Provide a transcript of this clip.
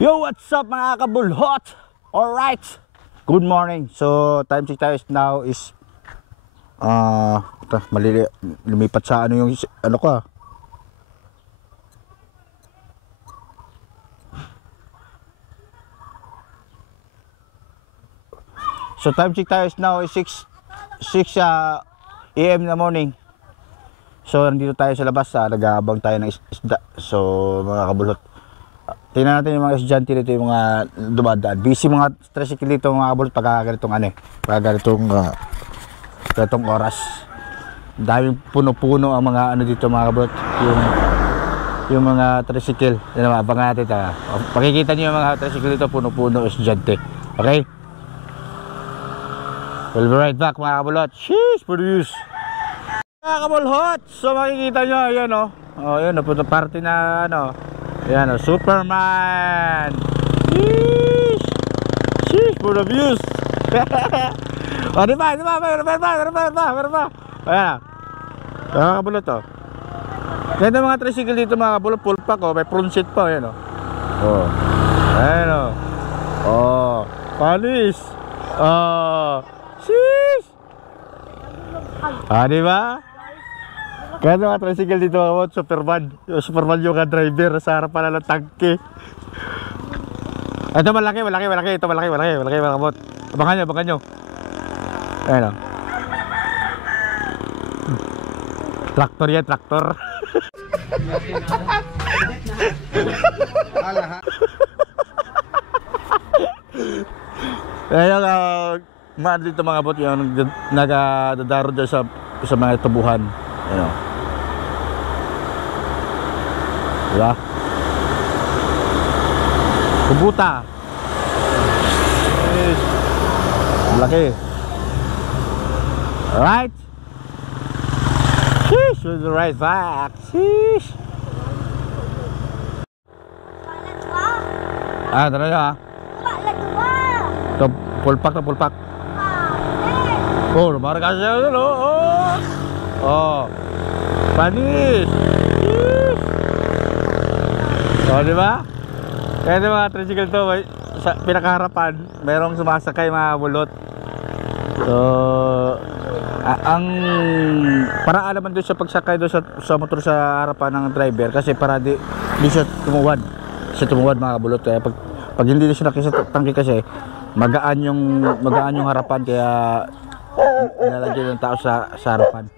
Yo, what's up mga kabulhot? Alright, good morning. So, time check tayo now is lumipat sa ano yung ano ko So, time check tayo now is 6 AM na morning. So, nandito tayo sa labas, nag-aabang tayo ng isda. So, mga kabulhot, tingnan natin yung mga estudyante dito, yung mga dumadaan. Busy mga tricycle dito mga kabulhot pagka ganitong oras. Daming puno-puno ang mga ano dito mga kabulhot, yung mga tricycle. Yan naman, abangan natin tayo. Pakikita niyo yung mga tricycle dito, puno-puno estudyante. Okay? We'll be right back mga kabulhot. Sheesh, produce! Mga kabulhot, so makikita nyo, ayan o. Ayan o, punta party na ano. Ayan o, Superman! Sheesh! Sheesh, for the views! O, diba? Meron pa! Ayan o. Mga kabulhot o. Ganda mga tricycle dito mga kabulhot, full pack o. May front seat pa, ayan o. O, ayan o. O, panis! O, sheesh! Diba? Kaya mga tricycle dito mga Superman. Superman yung driver sa harapan ng tangke. Ito malaki. Ito malaki mga kabot. Abangan nyo. Ayan o. Traktor yan, traktor. Ayan o. Dito mga kabot yung nagdadaro dyan sa mga tubuhan. Ayan o. Diba? Kubuta. Yes. Laki. Alright. Sheesh, with the right back. Sheesh. Tara nyo ha. Ito, full pack. Oh, lumarga siya dun oh. Panis. O, diba? Kaya yung mga tricycle to, sa pinakaharapan, mayroong sumasakay mga bulot. So, ang paraan naman doon sa pagsakay doon sa motor sa harapan ng driver, kasi para di siya tumuwad. Mga bulot. Kaya pag hindi siya nakisatangki kasi, magaan yung harapan, kaya nilalagyan ng tao sa harapan.